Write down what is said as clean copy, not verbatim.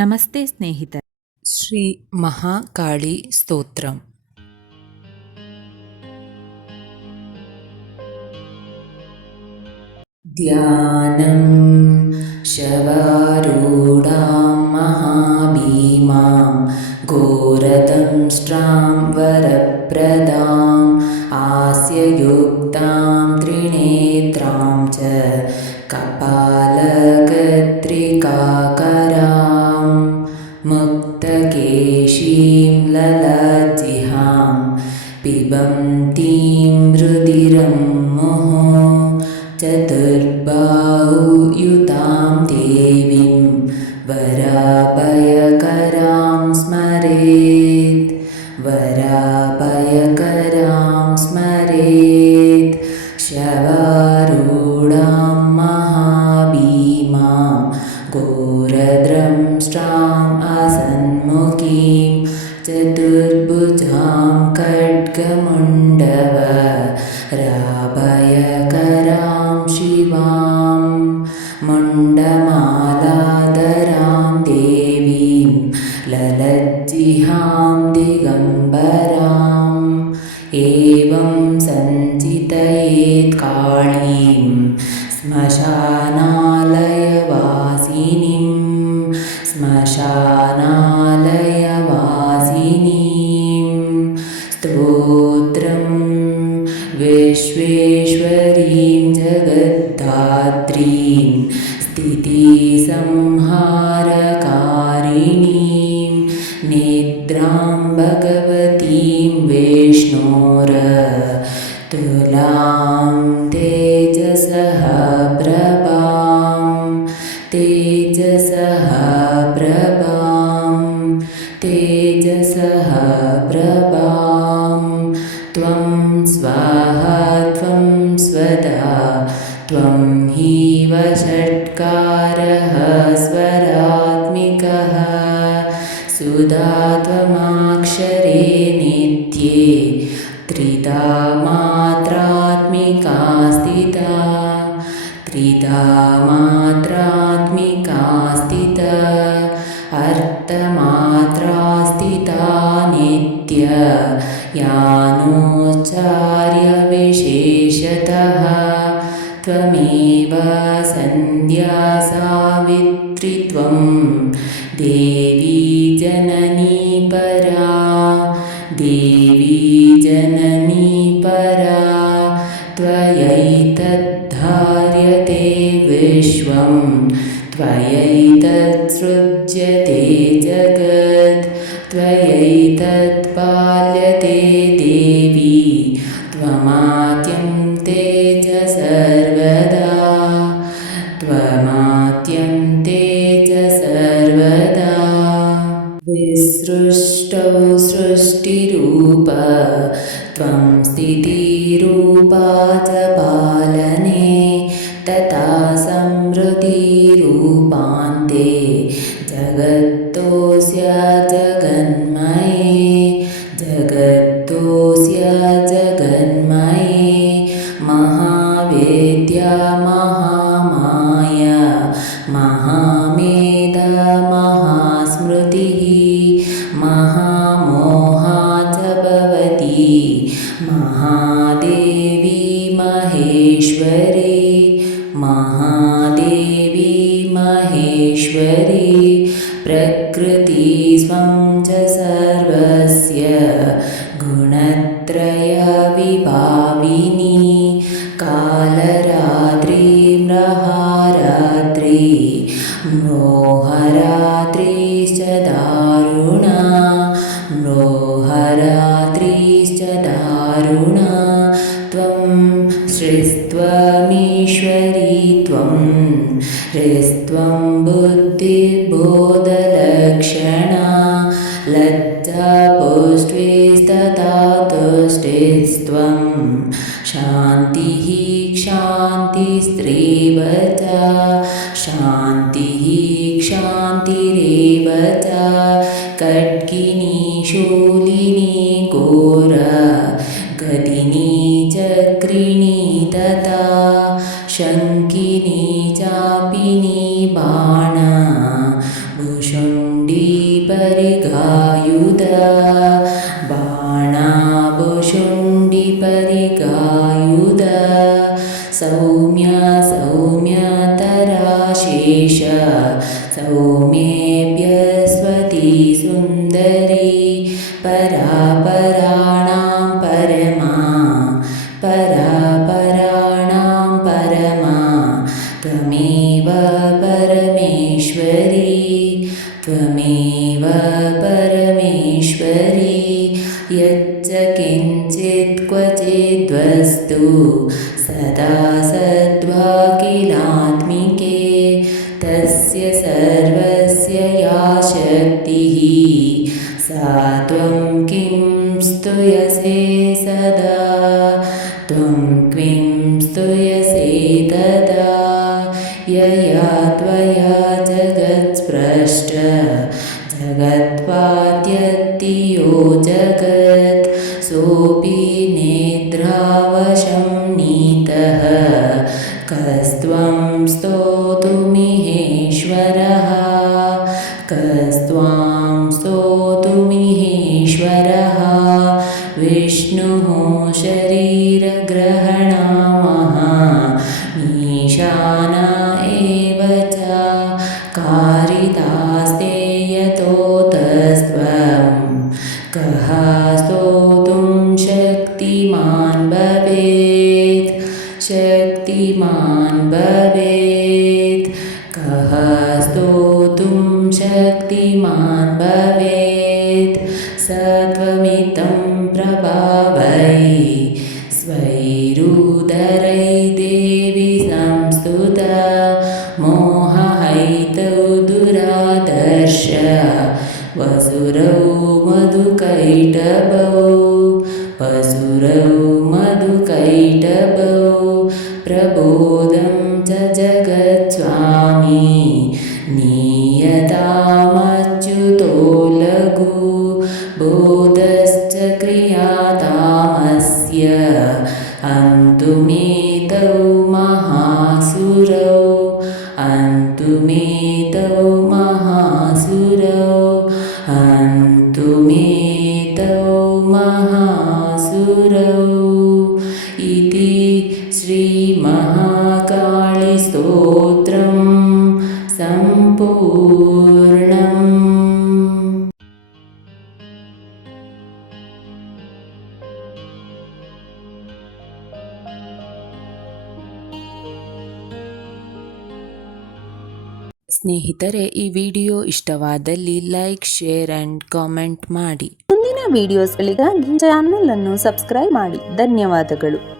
ನಮಸ್ತೆ ಸ್ನೇಹಿತರೆ. ಶ್ರೀ ಮಹಾಕಾಳಿ ಸ್ತೋತ್ರಂ. ಧ್ಯಾನಂ ಶವಾರೂಢಾಂ ಮಹಾಭೀಮಾಂ ಘೋರದಂಷ್ಟ್ರಾಂ ವರಪ್ರದಾಂ ಹಾಸ್ಯಯುಕ್ತಾಂ ತ್ರಿನೇತ್ರಾಂ ಚ ಕಪಾಲಕತ್ರಿಕಾಕರಾಂ ಮುಕ್ತಕೇಶೀಂ ಲಲಜ್ಜಿಹಾಂ ಪಿಬಂತೀಂ ರುದಿರಂ ಮುಹುಃ ಚತುರ್ಬಾಹುಯುತಾಂ ದೇವೀಂ ವರಾಭಯಕರಾಂ ಸ್ಮರೇತ್ ಶವಾರೂಢಾಂ ಮಹಾಭೀಮಾಂ ಘೋರದ್ರಂಷ್ಟ್ರಾಂ ಅಸನ್ಮುಖೀಂ ಚತುರ್ಭುಜಾಂ ಖಡ್ಗಮುಂಡವರಾಭಯಕರಾಂ ಶಿವಾಂ ಮುಂಡಮಾಲಾಧರಾಂ ದೇವೀಂ ಲಲಜ್ಜಿಹಾಂ ದಿಗಂಬರಾಂ ಏವಂ ಸಂಚಿತಯೇತ್ ಕಾಳೀಂ ಶ್ಮಶಾನಾಲಯವಾಸಿನೀಂ ಸ್ತೋತ್ರಂ ವಿಶ್ವೇಶ್ವರೀಂ ಜಗದ್ಧಾತ್ರೀಂ ಸ್ಥಿತಿಸಂಹಾರಕಾರಿಣೀಂ ನಿದ್ರಾಂ ಭಗವತೀಂ ವಿಷ್ಣೋರ ತುಲಾಂ ತೇಜಸಃ ಪ್ರಭಾಂ ತ್ವಂ ಸ್ವಾಹಾ ತ್ವಂ ಸ್ವದಾ ತ್ವಂ ಹೀವ ಷಟ್ಕಾರಃ ಸ್ವರಾತ್ಮಿಕಃ ಸುಧಾ ತ್ವಮಾಕ್ಷರೇ ನಿತ್ಯೇ ತ್ರಿಧಾ ಮಾತ್ರಾತ್ಮಿಕಾ ಸ್ಥಿತಾ ಅರ್ಥಮಾತ್ರಾ ಸ್ಥಿತಾ ನಿತ್ಯ ಯಾನೋಚ್ಚಾರ್ಯ ವಿಶೇಷತಃ ತ್ವಮೇವ ಸಂಧ್ಯಾ ಸಾವಿತ್ರಿ ತ್ವಂ ದೇವಿ ಜನನೀ ಪರಾ ತ್ವಯೈತದ್ಧಾರ್ಯತೆ ವಿಶ್ವಂ ತ್ವಯೈತತ್ಸೃಜ್ಯತೆ ಜಗತ್ ತ್ವಯೈತತ್ಪಾಲ್ಯತೆ ದೇವಿ ತ್ವಮಾತ್ಯಂ ತೇಜ ಸರ್ವದಾ ವಿಸೃಷ್ಟೌ ಸೃಷ್ಟಿರೂಪ ತ್ವಂ ಸ್ಥಿತಿರೂಪಾ ಚ ಪಾಲನೆ ತಥಾ ಸಂವೃದ್ಧಿರೂಪಾಂತೆ ಜಗತ್ತೋಸ್ಯ ಜಗನ್ಮಯೇ ಮಹಾವೇದ್ಯಾ ಮಹಾಮಾಯಾ ಮಹಾಮೇಧ ಮಹಾಸ್ಮೃತಿಃ ಮಹಾಮೋಹಾ ಚ ಭವತಿ ಮಹಾದೇವಿ ಮಹೇಶ್ವರಿ ಪ್ರಕೃತಿ ಸ್ವಂ ಚ ಸರ್ವಸ್ಯ ಗುಣತ್ರಯ ವಿಭಾವಿನಿ ಕಾಲರಾತ್ರಿ ಮಹಾರಾತ್ರಿ ಮೋಹರಾತ್ರಿಶ್ಚ ದಾರುಣಾ ತ್ವಂ ಶ್ರೀಸ್ತ್ವಮೀಶ್ವರೀ ತ್ವಂ ಹ್ರೀಸ್ತ್ವಂ ಬುದ್ಧಿರ್ಬೋಧಲಕ್ಷಣಾ ಲಜ್ಜಾ ಪುಷ್ಟ್ವಿಸ್ತಥಾ ತುಷ್ಟಿಸ್ತ್ವಂ ಶಾಂತಿಃ ಕ್ಷಾಂತಿಸ್ತ್ರೇವ ಚ ಶಾಂತಿರೇವ ಚ ಖಡ್ಗಿನಿ ಶೂಲಿನಿ ಘೋರ ಗದಿನಿ ಚಕ್ರಿಣಿ ತಥಾ ಶಂಕಿನಿ ಚಾಪಿನಿ ಬಾಣ ಭುಷುಂಡ परिगायुध बाणाभुशुण्डिपरिगायुध सौम्या सौम्यतराशेष सौम्येभ्यस्वती सुन्दरी परापराणां परमा परापराणां परमा त्वमेव परमेश्वरी त्वमेव परमेश्वरी यच्च किञ्चित् क्वचिद्वस्तु सदा सद्वाकिलात्मिके तस्य सर्वस्य या शक्तिः सा त्वं किं स्तूयसे सदा त्वं किं स्तूयसे तदा यया त्वया जगत्स्पृष्ट जगत्पाद्यति यो जगत् सोऽपि निद्रावशं नीतः कस्त्वं स्तोतुमिहेश्वरः कस्त्वां स्तोतुमिहेश्वरः विष्णुः शरीरग्रहणामः ईशान एव च कारितास्ते यतोतस्त्वं कः स्तोतुं शक्तिमान् भवेत् शक्तिमान् भवेत् कः स्तोतुं शक्तिमान् भवेत् सत्वमितं प्रभावै स्वैरुदरै देवी संस्तुत मोहहैतौ दुरादर्श वसुरौ मधुकैटभौ प्रबोधं च जगत्स्वामी नीयतामच्युतो लघु बोधश्च क्रियातामस्य अन्तुमेतौ महासुरौ अन्तुमेतौ महासुरौ अन्तुमेतौ महासुरौ इति श्रीमहाकाळीस्तोत्रं सम्पूर्णम्। ಸ್ನೇಹಿತರೆ, ಈ ವಿಡಿಯೋ ಇಷ್ಟವಾದಲ್ಲಿ ಲೈಕ್, ಶೇರ್ ಆ್ಯಂಡ್ ಕಾಮೆಂಟ್ ಮಾಡಿ. ಮುಂದಿನ ವಿಡಿಯೋಸ್ಗಳಿಗಾಗಿ ಚಾನಲ್ ಅನ್ನು ಸಬ್ಸ್ಕ್ರೈಬ್ ಮಾಡಿ. ಧನ್ಯವಾದಗಳು.